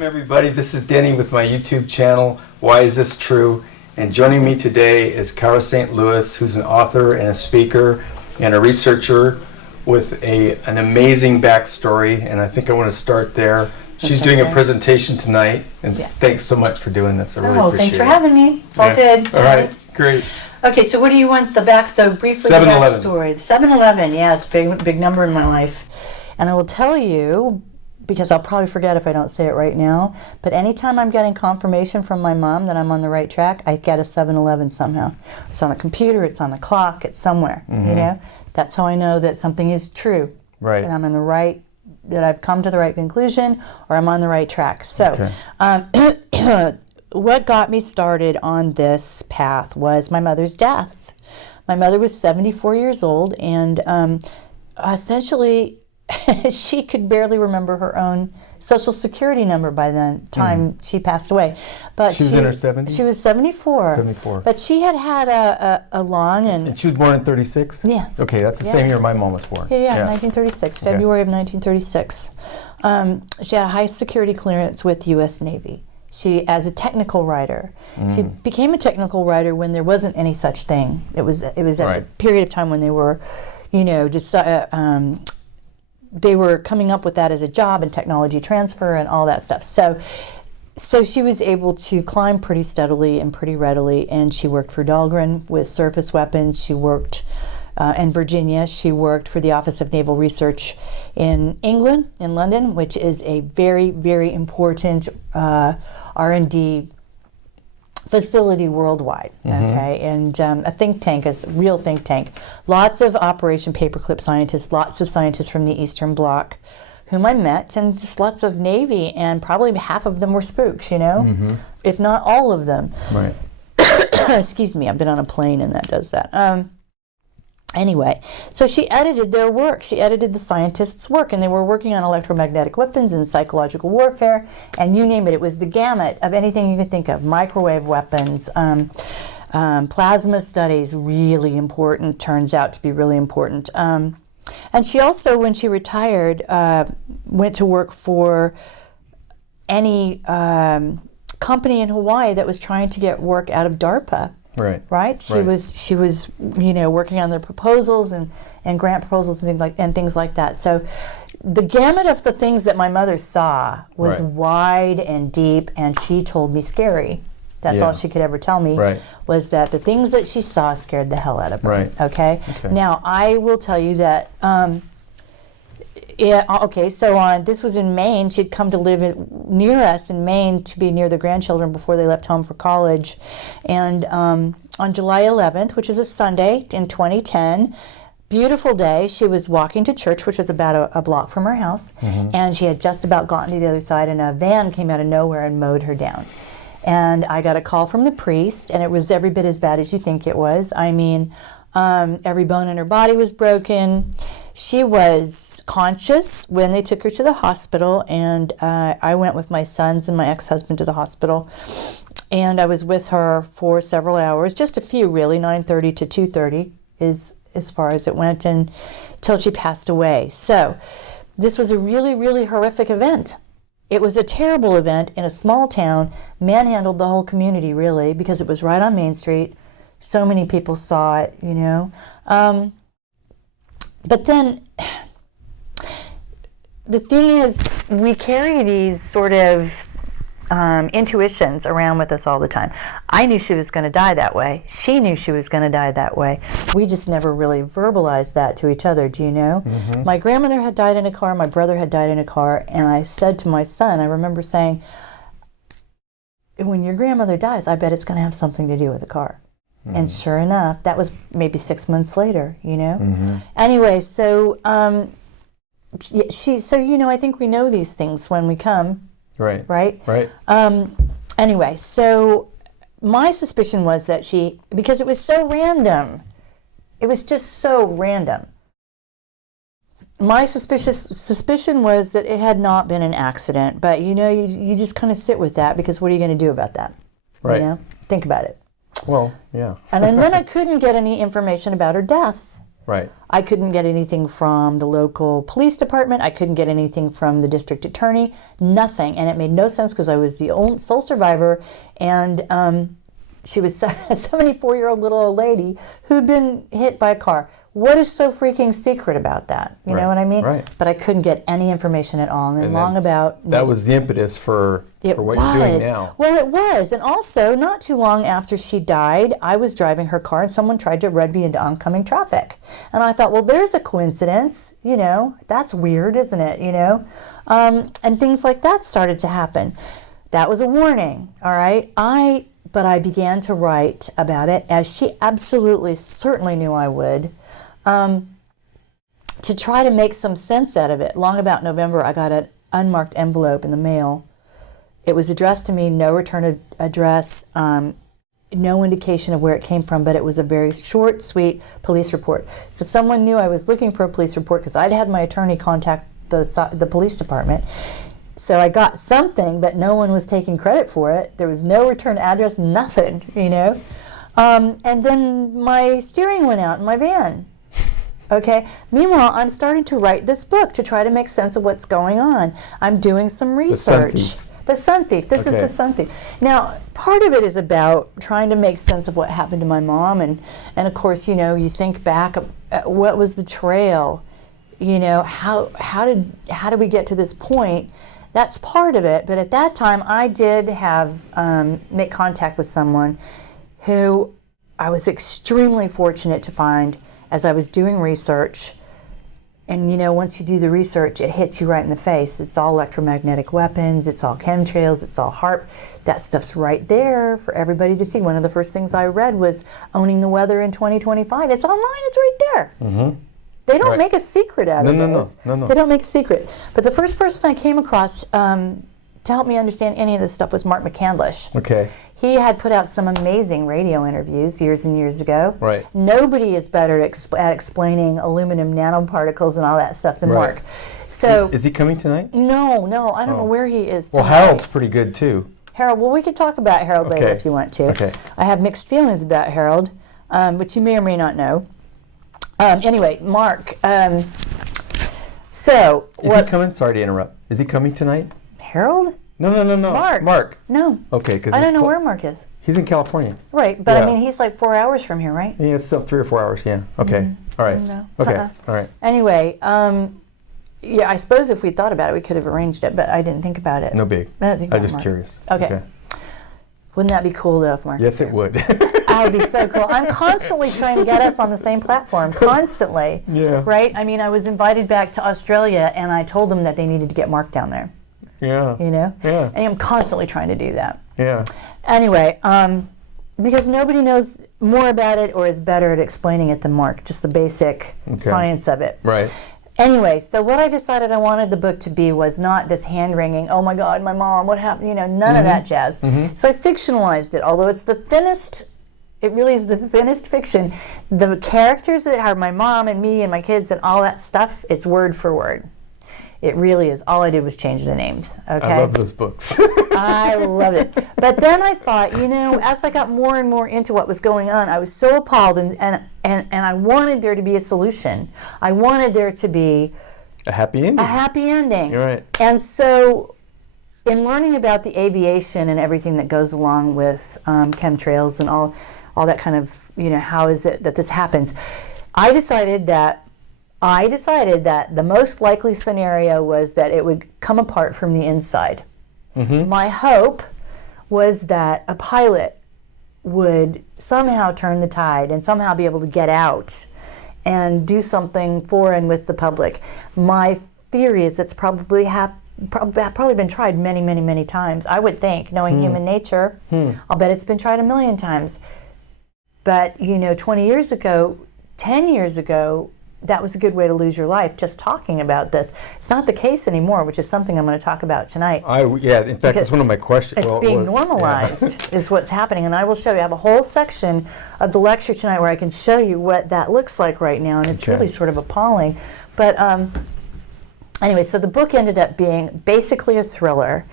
Welcome everybody, this is Denny with my YouTube channel, Why Is This True? And joining me today is Cara St. Louis, who's an author and a speaker and a researcher with an amazing backstory, and I think I want to start there. She's doing a presentation tonight, and thanks so much for doing this. I really appreciate it. Thanks for having me. It's all good. All right, great. Okay, so what do you want the briefly the backstory? 7-Eleven, yeah, it's a big number in my life. And I will tell you, because I'll probably forget if I don't say it right now, but anytime I'm getting confirmation from my mom that I'm on the right track, I get a 7-Eleven somehow. It's on the computer, it's on the clock, it's somewhere, you know? That's how I know that something is true. Right. And I'm in the right, that I've come to the right conclusion, or I'm on the right track. So, what got me started on this path was my mother's death. My mother was 74 years old, and essentially, she could barely remember her own Social Security number by the time she passed away. But she was in her 70s? She was 74. 74. But she had a long and she was born in 36? Yeah. Okay, that's the same year my mom was born. Yeah, 1936, February of 1936. She had a high security clearance with U.S. Navy. She, as a technical writer, she became a technical writer when there wasn't any such thing. It was at the period of time when they were, you know, just they were coming up with that as a job and technology transfer and all that stuff. So she was able to climb pretty steadily and pretty readily, and she worked for Dahlgren with surface weapons. She worked in Virginia. She worked for the Office of Naval Research in England, in London, which is a very, very important R&D facility worldwide, okay, and a think tank, a real think tank. Lots of Operation Paperclip scientists, lots of scientists from the Eastern Bloc, whom I met, and just lots of Navy, and probably half of them were spooks, you know, if not all of them. Right. Excuse me, I've been on a plane and that does that. Anyway, so she edited their work. She edited the scientists' work, and they were working on electromagnetic weapons and psychological warfare, and you name it. It was the gamut of anything you could think of. Microwave weapons, plasma studies, really important, turns out to be really important. And she also, when she retired, went to work for any company in Hawaii that was trying to get work out of DARPA. Right. She was, you know, working on their proposals and grant proposals and things like that. So the gamut of the things that my mother saw was wide and deep, and she told me scary. That's all she could ever tell me, was that the things that she saw scared the hell out of her. Okay? Now, I will tell you that this was in Maine. She'd come to live near us in Maine to be near the grandchildren before they left home for college. And on July 11th, which is a Sunday in 2010, beautiful day, she was walking to church, which was about a block from her house, and she had just about gotten to the other side, and a van came out of nowhere and mowed her down. And I got a call from the priest, and it was every bit as bad as you think it was. I mean, every bone in her body was broken. She was conscious when they took her to the hospital, and I went with my sons and my ex-husband to the hospital, and I was with her for several hours, just a few really, 9:30 to 2:30 is as far as it went, until she passed away. So this was a really, really horrific event. It was a terrible event in a small town, manhandled the whole community really, because it was right on Main Street. So many people saw it, you know. But then, the thing is, we carry these sort of intuitions around with us all the time. I knew she was going to die that way. She knew she was going to die that way. We just never really verbalized that to each other, do you know? My grandmother had died in a car, my brother had died in a car, and I said to my son, I remember saying, when your grandmother dies, I bet it's going to have something to do with the car. And sure enough, that was maybe 6 months later, you know? Anyway, so, you know, I think we know these things when we come. Right? Anyway, so my suspicion was that because it was so random, it was just so random. My suspicion was that it had not been an accident, but you know, you just kind of sit with that, because what are you going to do about that? You know? Think about it. Well, yeah. And then I couldn't get any information about her death. Right. I couldn't get anything from the local police department. I couldn't get anything from the district attorney. Nothing. And it made no sense because I was the sole survivor. And she was a 74-year-old little old lady who'd been hit by a car. What is so freaking secret about that? You know what I mean? Right. But I couldn't get any information at all. And then that was the impetus for what you're doing now. Well, it was. And also, not too long after she died, I was driving her car and someone tried to run me into oncoming traffic. And I thought, well, there's a coincidence. You know, that's weird, isn't it? You know? And things like that started to happen. That was a warning, all right? But I began to write about it, as she absolutely, certainly knew I would, to try to make some sense out of it. Long about November, I got an unmarked envelope in the mail. It was addressed to me, no return address, no indication of where it came from, but it was a very short, sweet police report. So someone knew I was looking for a police report because I'd had my attorney contact the police department. So I got something, but no one was taking credit for it. There was no return address, nothing, you know. And then my steering went out in my van. Okay. Meanwhile, I'm starting to write this book to try to make sense of what's going on. I'm doing some research. The Sun Thief. This is The Sun Thief. Now, part of it is about trying to make sense of what happened to my mom. And of course, you know, you think back, what was the trail? You know, how did we get to this point? That's part of it, but at that time I did have make contact with someone who I was extremely fortunate to find as I was doing research. And you know, once you do the research, it hits you right in the face. It's all electromagnetic weapons, it's all chemtrails, it's all HAARP. That stuff's right there for everybody to see. One of the first things I read was Owning the Weather in 2025. It's online, it's right there. Mm-hmm. They don't make a secret out of this. No. They don't make a secret. But the first person I came across to help me understand any of this stuff was Mark McCandlish. Okay. He had put out some amazing radio interviews years and years ago. Right. Nobody is better at explaining aluminum nanoparticles and all that stuff than Mark. So is he coming tonight? No. I don't know where he is tonight. Well, Harold's pretty good too. Harold, well, we can talk about Harold later if you want to. Okay. I have mixed feelings about Harold, which you may or may not know. Anyway, Mark. So is he coming? Sorry to interrupt. Is he coming tonight? Harold? No. Mark. No. Okay, because I don't know where Mark is. He's in California. Right, but I mean, he's like 4 hours from here, right? Yeah, it's still 3 or 4 hours. Yeah. Okay. Mm-hmm. All right. No. Okay. All right. Anyway, yeah, I suppose if we thought about it, we could have arranged it, but I didn't think about it. No big. I'm just curious. Okay. Wouldn't that be cool though if Mark? Yes, it would. That would be so cool. I'm constantly trying to get us on the same platform, constantly. Yeah. Right? I mean, I was invited back to Australia, and I told them that they needed to get Mark down there. Yeah. You know? Yeah. And I'm constantly trying to do that. Yeah. Anyway, because nobody knows more about it or is better at explaining it than Mark, just the basic science of it. Right. Anyway, so what I decided I wanted the book to be was not this hand-wringing, oh my God, my mom, what happened? You know, none of that jazz. Mm-hmm. So I fictionalized it, although it's the thinnest, it really is the thinnest fiction. The characters that are my mom and me and my kids and all that stuff, it's word for word. It really is. All I did was change the names. Okay. I love those books. I loved it. But then I thought, you know, as I got more and more into what was going on, I was so appalled, and I wanted there to be a solution. I wanted there to be a happy ending. A happy ending. You're right. And so, in learning about the aviation and everything that goes along with chemtrails and all that kind of, you know, how is it that this happens, I decided that the most likely scenario was that it would come apart from the inside. Mm-hmm. My hope was that a pilot would somehow turn the tide and somehow be able to get out and do something for and with the public. My theory is it's probably been tried many, many, many times. I would think, knowing human nature, I'll bet it's been tried a million times. But, you know, 20 years ago, 10 years ago, that was a good way to lose your life, just talking about this. It's not the case anymore, which is something I'm going to talk about tonight. In fact, it's one of my questions. It's being normalized is what's happening, and I will show you. I have a whole section of the lecture tonight where I can show you what that looks like right now, and it's really sort of appalling. But anyway, so the book ended up being basically a thriller.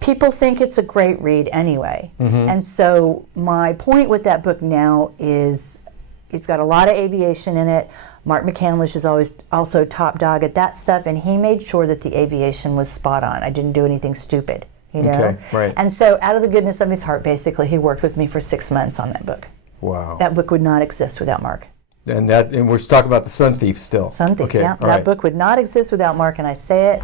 People think it's a great read anyway. Mm-hmm. And so my point with that book now is it's got a lot of aviation in it, Mark McCandlish is always also top dog at that stuff, and he made sure that the aviation was spot on. I didn't do anything stupid, you know? Okay, right. And so out of the goodness of his heart, basically, he worked with me for 6 months on that book. Wow. That book would not exist without Mark. And we're talking about the Sun Thief still. Sun Thief, okay, yeah. all That right. book would not exist without Mark, and I say it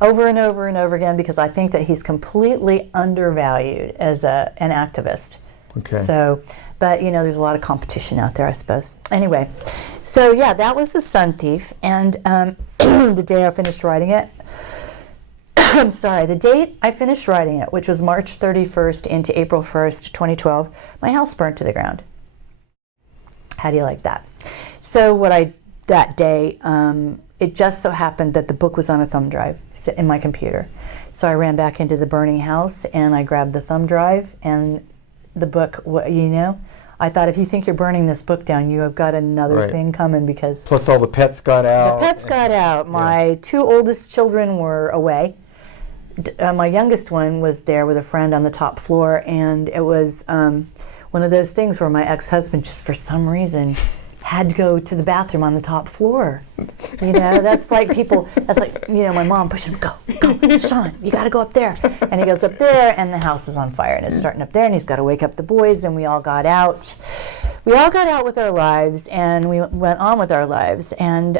over and over and over again because I think that he's completely undervalued as an activist. Okay. So, but you know, there's a lot of competition out there, I suppose. Anyway, so yeah, that was the Sun Thief, and the day I finished writing it, I'm sorry, the date I finished writing it, which was March 31st into April 1st, 2012, my house burnt to the ground. How do you like that? So that day, it just so happened that the book was on a thumb drive in my computer. So I ran back into the burning house and I grabbed the thumb drive and the book, you know, I thought if you think you're burning this book down, you have got another thing coming because... Plus all the pets got out. The pets got out. My two oldest children were away. My youngest one was there with a friend on the top floor, and it was one of those things where my ex-husband just for some reason had to go to the bathroom on the top floor. You know, that's like, you know, my mom pushed him, go, Sean, you gotta go up there. And he goes up there and the house is on fire and it's starting up there and he's gotta wake up the boys, and we all got out. We all got out with our lives and we went on with our lives. And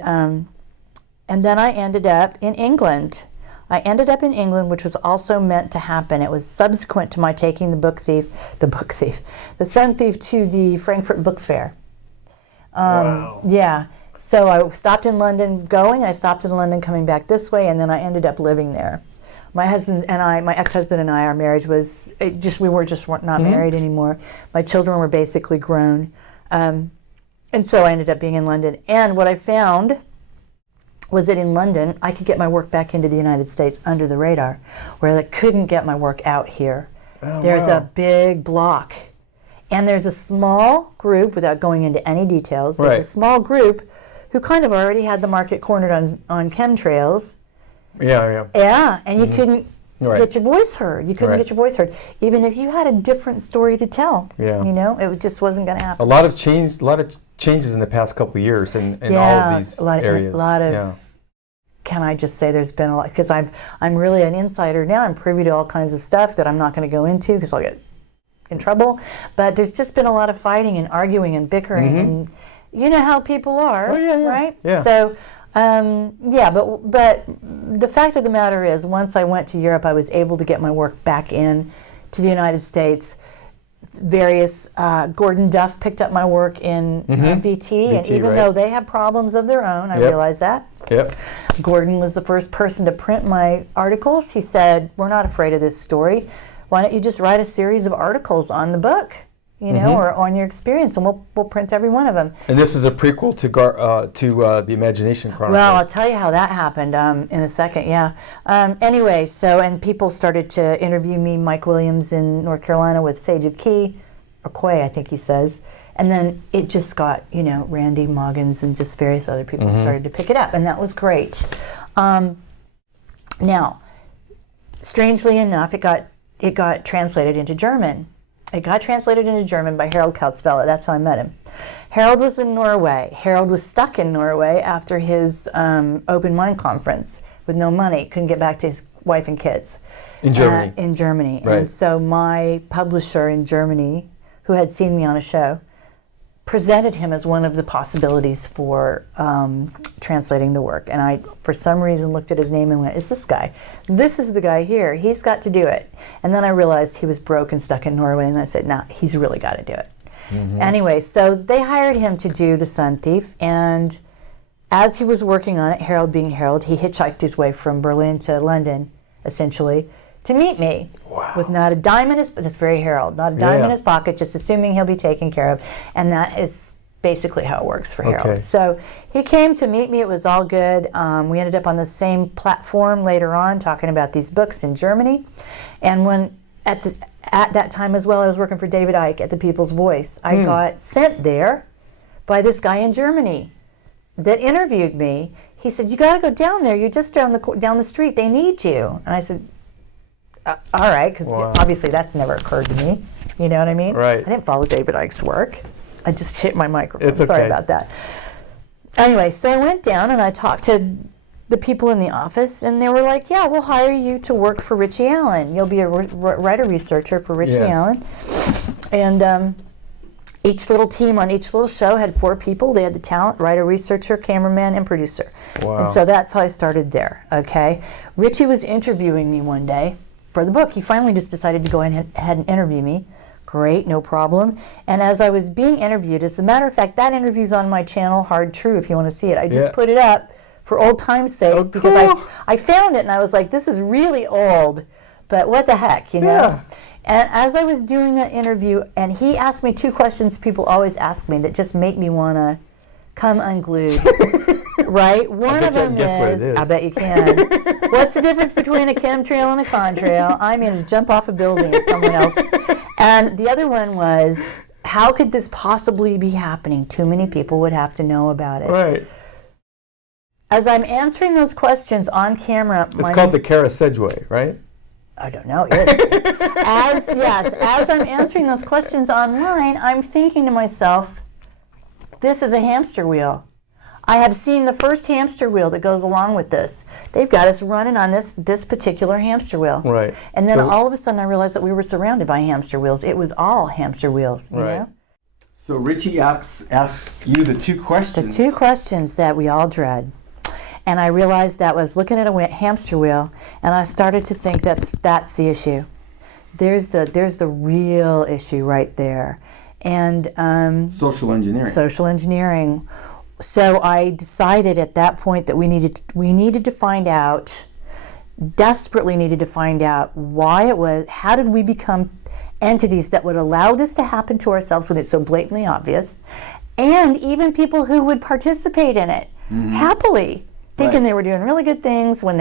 then I ended up in England. Which was also meant to happen. It was subsequent to my taking the Sun Thief to the Frankfurt Book Fair. Wow. Yeah. So I stopped in London I stopped in London coming back this way, and then I ended up living there. My ex-husband and I, our marriage was, we were not married anymore. My children were basically grown. And so I ended up being in London. And what I found was that in London, I could get my work back into the United States under the radar, where I couldn't get my work out here. There's a big block. And there's a small group, without going into any details, there's a small group who kind of already had the market cornered on chemtrails. Yeah. Yeah, and you couldn't get your voice heard. You couldn't Right. get your voice heard, even if you had a different story to tell. Yeah. You know, it just wasn't going to happen. A lot of changes in the past couple of years in all of these areas. A lot of. Can I just say there's been a lot, because I'm really an insider now. I'm privy to all kinds of stuff that I'm not going to go into because I'll get in trouble. But there's just been a lot of fighting and arguing and bickering, and you know how people are, right? Yeah. So, but the fact of the matter is, once I went to Europe, I was able to get my work back in to the United States. Gordon Duff picked up my work in VT, and even though they have problems of their own, I realized that. Yep. Gordon was the first person to print my articles. He said, "We're not afraid of this story. Why don't you just write a series of articles on the book, you know, or on your experience, and we'll print every one of them." And this is a prequel to the Imagination Chronicles. Well, I'll tell you how that happened in a second. Yeah. Anyway, and people started to interview me, Mike Williams in North Carolina with Sage of Key, or Quay, I think he says. And then it just got, you know, Randy Moggins and just various other people started to pick it up, and that was great. Now, strangely enough, it got translated into German. It got translated into German by Harold Kautz-Vella. That's how I met him. Harold was in Norway. Harold was stuck in Norway after his open mind conference with no money. Couldn't get back to his wife and kids. In Germany. In Germany. Right. And so my publisher in Germany, who had seen me on a show, presented him as one of the possibilities for translating the work. And I, for some reason, looked at his name and went, "It's this guy. This is the guy here. He's got to do it." And then I realized he was broke and stuck in Norway, and I said, "Nah, he's really got to do it." Anyway, so they hired him to do The Sun Thief, and as he was working on it, Harold being Harold, he hitchhiked his way from Berlin to London, essentially, to meet me. Wow. With not a dime in his, that's very Harold, not a dime in his pocket, just assuming he'll be taken care of. And that is basically how it works for Harold. So he came to meet me, it was all good. We ended up on the same platform later on talking about these books in Germany. And when, at that time as well, I was working for David Icke at the People's Voice. I got sent there by this guy in Germany that interviewed me. He said, "You got to go down there. You're just down the street. They need you." And I said, "All right," because obviously that's never occurred to me. You know what I mean? Right. I didn't follow David Icke's work. I just hit my microphone. It's okay. Sorry about that. Anyway, so I went down and I talked to the people in the office, and they were like, yeah, we'll hire you to work for Richie Allen. You'll be a writer-researcher for Richie Allen. And each little team on each little show had 4 people. They had the talent, writer, researcher, cameraman, and producer. Wow. And so that's how I started there, okay? Richie was interviewing me one day for the book. He finally just decided to go ahead and interview me. Great, no problem. And as I was being interviewed, as a matter of fact, that interview's on my channel, Hard True, if you want to see it. I just put it up for old time's sake because I found it and I was like, this is really old, but what the heck, you know? Yeah. And as I was doing that interview, and he asked me 2 questions people always ask me that just make me want to come unglued. Right? One of them is, I bet you can. What's the difference between a chemtrail and a contrail? I mean, to jump off a building with someone else. And the other one was, how could this possibly be happening? Too many people would have to know about it. Right. As I'm answering those questions on camera, it's called the Cara Sedgway, right? I don't know. As I'm answering those questions online, I'm thinking to myself, this is a hamster wheel. I have seen the first hamster wheel that goes along with this. They've got us running on this particular hamster wheel. Right. And then all of a sudden I realized that we were surrounded by hamster wheels. It was all hamster wheels. You know? So Richie asks you the 2 questions. The 2 questions that we all dread. And I realized that I was looking at a hamster wheel, and I started to think that's the issue. There's the real issue right there. And social engineering. Social engineering. So I decided at that point that we needed to find out, desperately needed to find out why it was, how did we become entities that would allow this to happen to ourselves when it's so blatantly obvious, and even people who would participate in it happily, thinking they were doing really good things when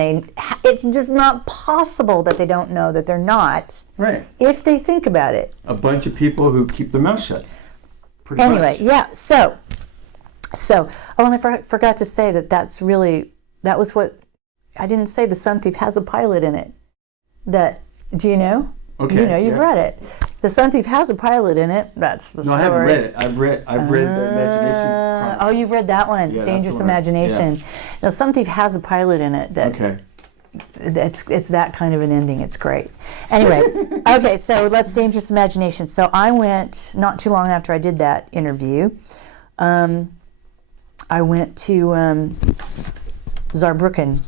it's just not possible that they don't know that they're not. Right. If they think about it. A bunch of people who keep their mouth shut. Anyway, so, and I forgot to say that was what, I didn't say the Sun Thief has a pilot in it. Do you know? Okay. You know, you've read it. The Sun Thief has a pilot in it. That's the story. No, I haven't read it. I've read the Imagination Chronicles. Oh, you've read that one, Yeah, Dangerous that's the one. Imagination. Yeah. Now, Sun Thief has a pilot in it it's that kind of an ending. It's great. Anyway, okay, so let's Dangerous Imagination. So I went, not too long after I did that interview, I went to Saarbrücken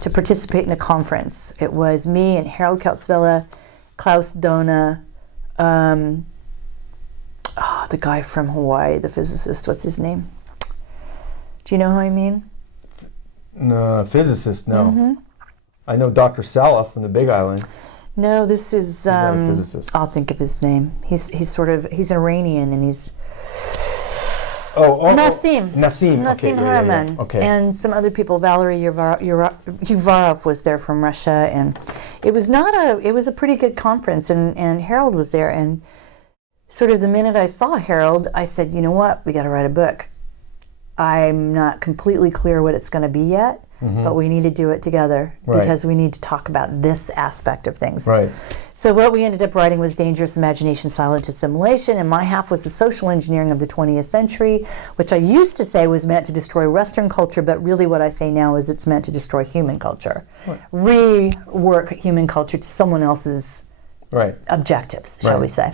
to participate in a conference. It was me and Harold Kautz-Vella, Klaus Dona, the guy from Hawaii, the physicist, what's his name? Do you know who I mean? No, physicist, no. I know Dr. Salah from the Big Island. No, this is, He's not a physicist. I'll think of his name. He's Iranian, and he's Nassim Okay, Haraman, okay. and some other people. Valery Uvarov was there from Russia, and it was a pretty good conference, and Harold was there, and sort of the minute I saw Harold, I said, you know what, we got to write a book. I'm not completely clear what it's going to be yet, but we need to do it together because we need to talk about this aspect of things. Right. So what we ended up writing was Dangerous Imagination, Silent Assimilation, and my half was the social engineering of the 20th century, which I used to say was meant to destroy Western culture, but really what I say now is it's meant to destroy human culture. Right. Rework human culture to someone else's objectives, shall we say.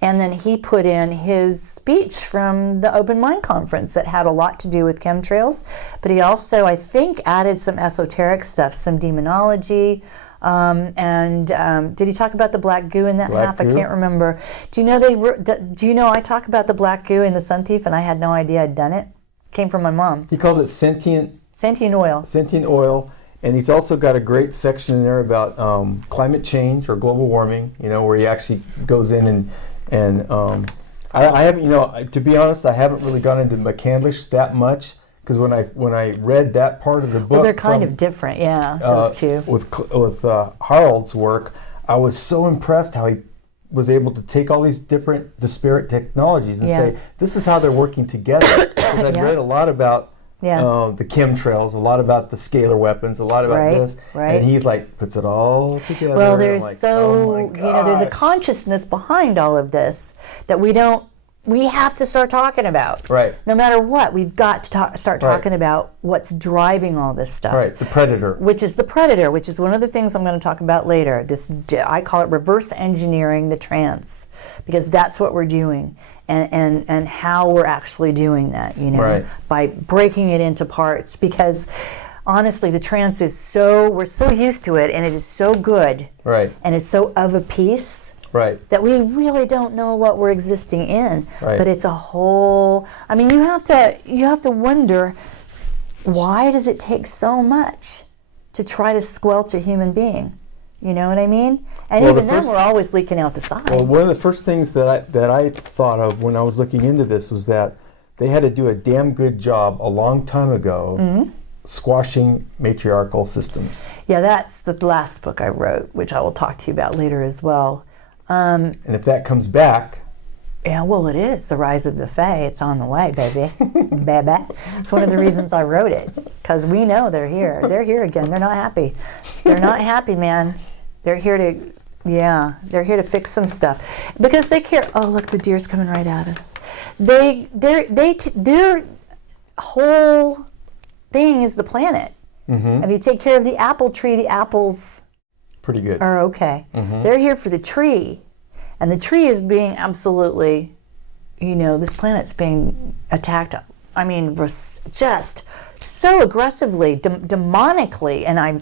And then he put in his speech from the Open Mind Conference that had a lot to do with chemtrails, but he also, I think, added some esoteric stuff, some demonology, did he talk about the black goo in that half? I can't remember. Do you know I talk about the black goo in the Sun Thief, and I had no idea I'd done it? Came from my mom. He calls it sentient oil. Sentient oil. And he's also got a great section in there about climate change or global warming, where he actually goes in and I haven't, to be honest, I haven't really gone into McCandlish that much, because when I read that part of the book, well, they're kind of different, those two. With Harold's work, I was so impressed how he was able to take all these different disparate technologies and say, this is how they're working together. Because I've read a lot about the chemtrails, a lot about the scalar weapons, a lot about this, and he puts it all together. Well, there's there's a consciousness behind all of this that we don't we have to start talking about. Right. No matter what, we've got to start talking Right. about what's driving all this stuff. Right, the predator. Which is the predator, which is one of the things I'm going to talk about later. I call it reverse engineering the trance, because that's what we're doing, and how we're actually doing that, Right. by breaking it into parts. Because honestly, the trance is we're so used to it, and it is so good, Right. and it's so of a piece. Right. That we really don't know what we're existing in, Right. but it's a whole. I mean, you have to wonder, why does it take so much to try to squelch a human being? You know what I mean? And Well, even the then, first- we're always leaking out the side. Well, one of the first things that I thought of when I was looking into this was that they had to do a damn good job a long time ago squashing matriarchal systems. Yeah, that's the last book I wrote, which I will talk to you about later as well. And if that comes back, Yeah, well, it is the rise of the Fae. It's on the way, baby. Baby. It's one of the reasons I wrote it, because we know they're here. They're here again. They're not happy. They're not happy, man. They're here to fix some stuff, because they care. Oh, look, the deer's coming right at us. Their whole thing is the planet. If you take care of the apple tree, the apples pretty good. are okay. They're here for the tree, and the tree is being absolutely, this planet's being attacked. I mean, just so aggressively, demonically, and I,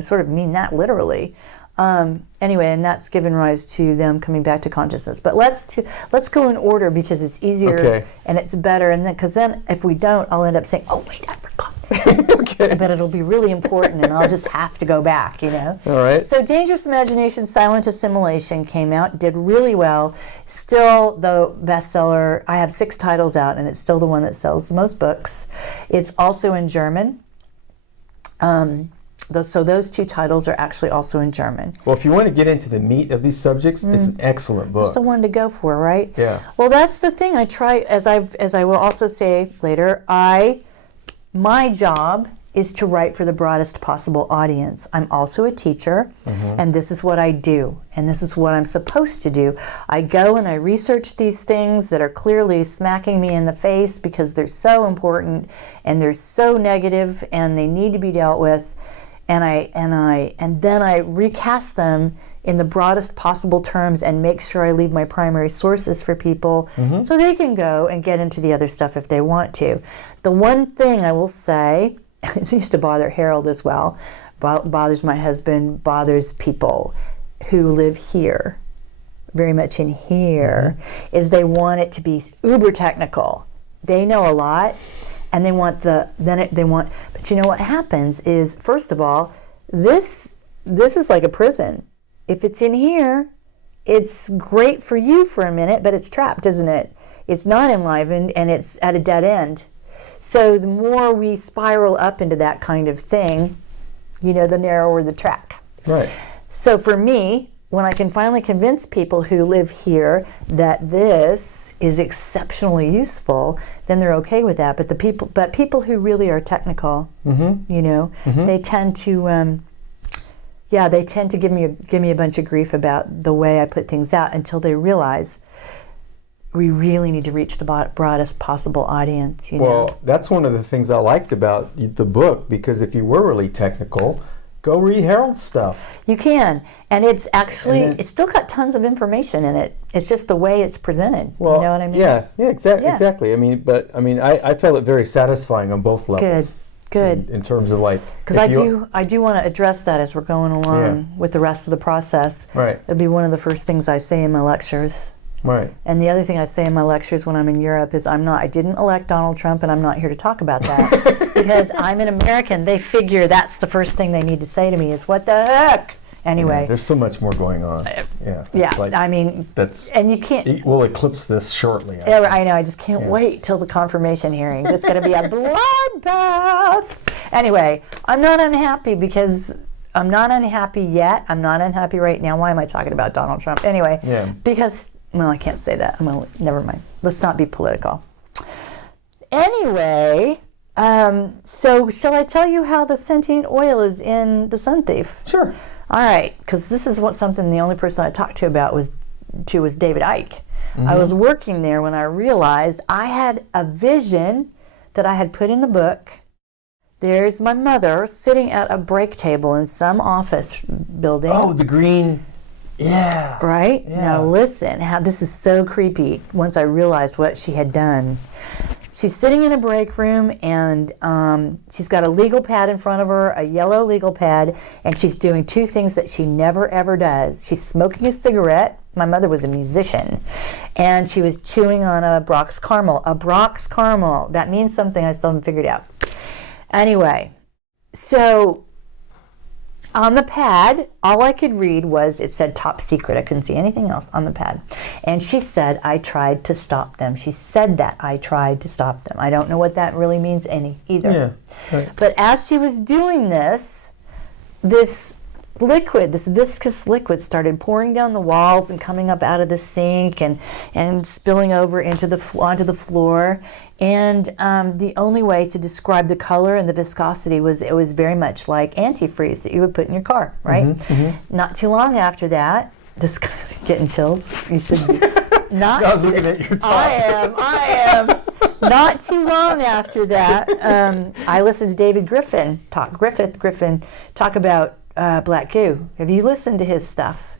sort of mean that literally. Anyway, and that's given rise to them coming back to consciousness. But let's go in order, because it's easier and it's better. And then, because then if we don't, I'll end up saying, "Oh wait, I forgot." Okay. But it'll be really important, and I'll just have to go back. All right. So, Dangerous Imagination, Silent Assimilation came out, did really well. Still the bestseller. I have 6 titles out, and it's still the one that sells the most books. It's also in German. So those 2 titles are actually also in German. Well, if you want to get into the meat of these subjects, it's an excellent book. It's the one to go for, right? Yeah. Well, that's the thing. I try, as I will also say later, my job is to write for the broadest possible audience. I'm also a teacher, and this is what I do, and this is what I'm supposed to do. I go and I research these things that are clearly smacking me in the face, because they're so important and they're so negative and they need to be dealt with. And then I recast them in the broadest possible terms and make sure I leave my primary sources for people so they can go and get into the other stuff if they want to. The one thing I will say, it used to bother Harold as well, bothers my husband, bothers people who live here, very much in here, is they want it to be uber technical. They know a lot. And they want but you know what happens is, first of all, this is like a prison. If it's in here, it's great for you for a minute, but it's trapped, isn't it? It's not enlivened, and it's at a dead end. So the more we spiral up into that kind of thing, the narrower the track. Right. So for me, when I can finally convince people who live here that this is exceptionally useful, then they're okay with that. But people who really are technical, they tend to, they tend to give me a bunch of grief about the way I put things out, until they realize we really need to reach the broadest possible audience. Well, that's one of the things I liked about the book, because if you were really technical, go read Harold's stuff. You can, and it's actually, it's still got tons of information in it. It's just the way it's presented. Well, you know what I mean? Yeah, exactly. I felt it very satisfying on both levels. Good. In terms of because I do want to address that as we're going along with the rest of the process. Right. It'll be one of the first things I say in my lectures. Right. And the other thing I say in my lectures when I'm in Europe is I didn't elect Donald Trump, and I'm not here to talk about that because I'm an American. They figure that's the first thing they need to say to me is, "What the heck?" Anyway. Yeah, there's so much more going on. And you can't. We'll eclipse this shortly. I know. I just can't wait till the confirmation hearings. It's going to be a bloodbath. Anyway, I'm not unhappy because I'm not unhappy yet. I'm not unhappy right now. Why am I talking about Donald Trump? Anyway, because. Well, I can't say that. Never mind. Let's not be political. Anyway, so shall I tell you how the sentient oil is in The Sun Thief? Sure. All right, because this is something the only person I talked to about was David Icke. I was working there when I realized I had a vision that I had put in the book. There's my mother sitting at a break table in some office building. Oh, the green. Yeah. Right? Yeah. Now listen, how this is so creepy once I realized what she had done. She's sitting in a break room, and she's got a legal pad in front of her, a yellow legal pad, and she's doing two things that she never ever does. She's smoking a cigarette. My mother was a musician, and she was chewing on a Brock's Caramel. A Brock's Caramel. That means something I still haven't figured out. Anyway, so on the pad, all I could read was, it said top secret. I couldn't see anything else on the pad. And she said, I tried to stop them. She said that, I tried to stop them. I don't know what that really means either. Yeah, right. But as she was doing this liquid, this viscous liquid started pouring down the walls and coming up out of the sink and spilling over onto the floor. And the only way to describe the color and the viscosity was it was very much like antifreeze that you would put in your car, right? Not too long after that, this guy's getting chills. You should be. Not. I was looking at your top. I am. Not too long after that, I listened to David Griffin talk about black goo. Have you listened to his stuff?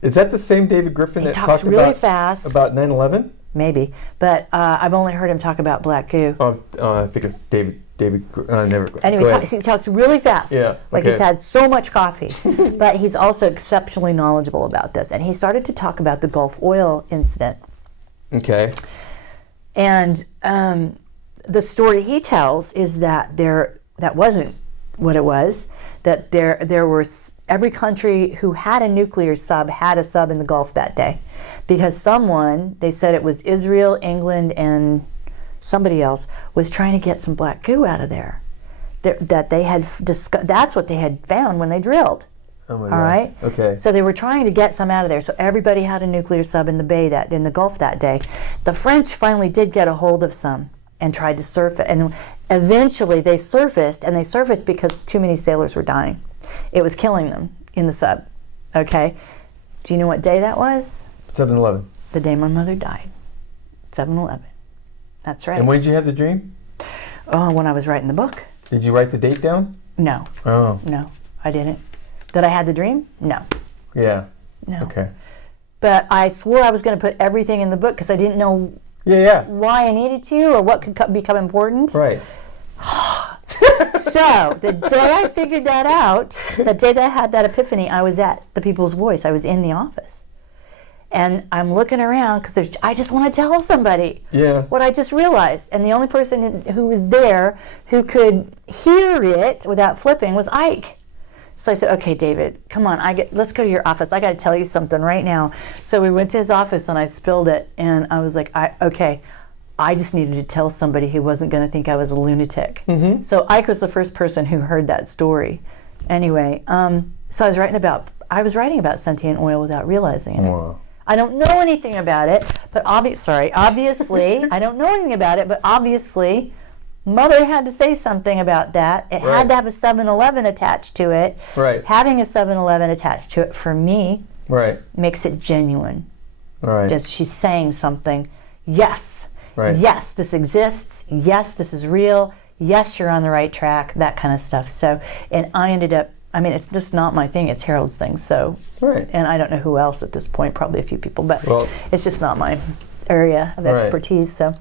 Is that the same David Griffin He that talks talked really fast. about 9/11? Maybe, but I've only heard him talk about black goo. I think it's David. Never. Anyway, he talks really fast. Yeah, like okay. he's had so much coffee, but he's also exceptionally knowledgeable about this. And he started to talk about the Gulf oil incident. Okay. And the story he tells is that that wasn't what it was. That there were every country who had a nuclear sub had a sub in the Gulf that day, because they said it was Israel, England, and somebody else was trying to get some black goo out of there. That they had that's what they had found when they drilled. Oh my All God. right. Okay. So they were trying to get some out of there. So everybody had a nuclear sub in the Gulf that day. The French finally did get a hold of some and tried to surf it, and eventually they surfaced. And they surfaced because too many sailors were dying. It was killing them in the sub. Okay. Do you know what day that was? 7/11. The day my mother died. 7/11. That's right. And when did you have the dream? Oh, when I was writing the book. Did you write the date down? No. Oh. No, I didn't. That I had the dream? No. Yeah. No. Okay. But I swore I was going to put everything in the book because I didn't know Yeah. why I needed to or what could become important. Right. So the day I figured that out, the day that I had that epiphany, I was at the People's Voice. I was in the office. And I'm looking around because I just want to tell somebody what I just realized. And the only person who was there who could hear it without flipping was Ike. So I said, okay, David, come on, let's go to your office. I got to tell you something right now. So we went to his office and I spilled it. And I was like, I just needed to tell somebody who wasn't going to think I was a lunatic. Mm-hmm. So Ike was the first person who heard that story. Anyway, so I was writing about sentient oil without realizing it. Wow. I don't know anything about it, but obviously, I don't know anything about it, but obviously, Mother had to say something about that. It had to have a 7-Eleven attached to it. Right. Having a 7-Eleven attached to it, for me, makes it genuine. Right. Just she's saying something. Yes. Right. Yes, this exists. Yes, this is real. Yes, you're on the right track. That kind of stuff. So, and I ended up, it's just not my thing. It's Harold's thing. So, and I don't know who else at this point. Probably a few people, but it's just not my area of expertise. So,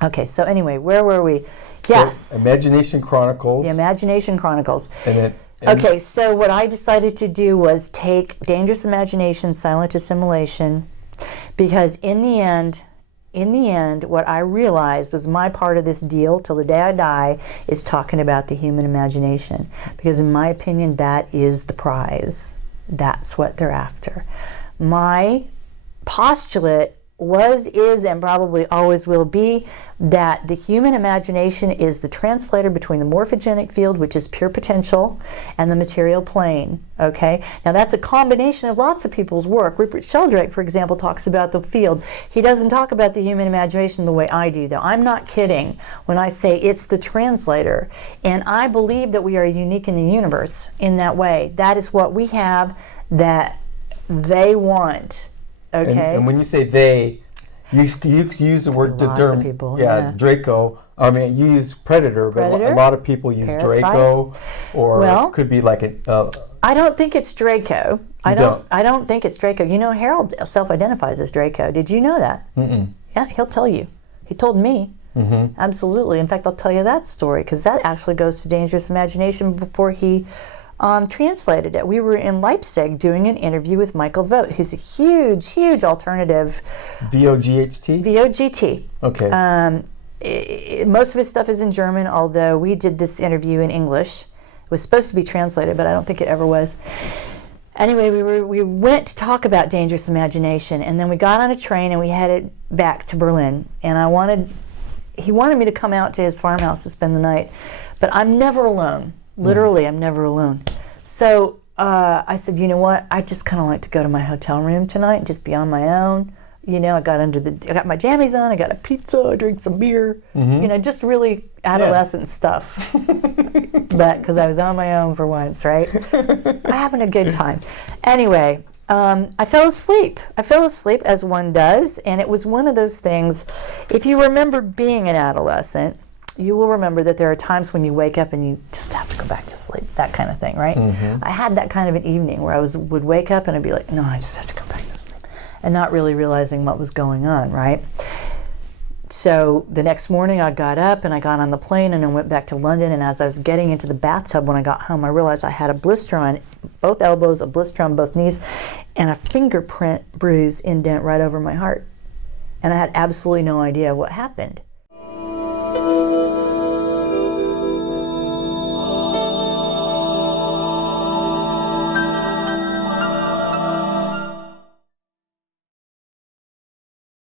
okay. So anyway, where were we? Yes. So, Imagination Chronicles. The Imagination Chronicles. And okay. So what I decided to do was take Dangerous Imagination, Silent Assimilation, because in the end, what I realized was my part of this deal till the day I die is talking about the human imagination. Because in my opinion, that is the prize. That's what they're after. My postulate was, is, and probably always will be that the human imagination is the translator between the morphogenic field, which is pure potential, and the material plane. Okay? Now that's a combination of lots of people's work. Rupert Sheldrake, for example, talks about the field. He doesn't talk about the human imagination the way I do, though. I'm not kidding when I say it's the translator. And I believe that we are unique in the universe in that way. That is what we have that they want. Okay. And when you say they, you use the word Lots of people, yeah. Draco. I mean, you use predator, but Predator, a lot of people use parasite. Draco, or Well, it could be like a. I don't think it's Draco. I don't think it's Draco. You know, Harold self-identifies as Draco. Did you know that? Mm-mm. Yeah, he'll tell you. He told me. Mm-hmm. Absolutely. In fact, I'll tell you that story because that actually goes to Dangerous Imagination before he translated it. We were in Leipzig doing an interview with Michael Vogt, who's a huge alternative. VOGHT? VOGT. Okay. Most of his stuff is in German, although we did this interview in English. It was supposed to be translated, but I don't think it ever was. Anyway, we went to talk about Dangerous Imagination, and then we got on a train and we headed back to Berlin. And he wanted me to come out to his farmhouse to spend the night, but I'm never alone. Literally, I'm never alone. So I said, you know what? I just kind of like to go to my hotel room tonight and just be on my own. You know, I got my jammies on, I got a pizza, I drank some beer. You know, just really adolescent stuff. But because I was on my own for once, right? Having a good time. Anyway, I fell asleep. I fell asleep as one does, and it was one of those things. If you remember being an adolescent, you will remember that there are times when you wake up and you just have to go back to sleep, that kind of thing, right? I had that kind of an evening where I would wake up and I'd be like, no, I just have to go back to sleep, and not really realizing what was going on, right? So the next morning I got up and I got on the plane and I went back to London, and as I was getting into the bathtub when I got home, I realized I had a blister on both elbows, a blister on both knees, and a fingerprint bruise indent right over my heart. And I had absolutely no idea what happened.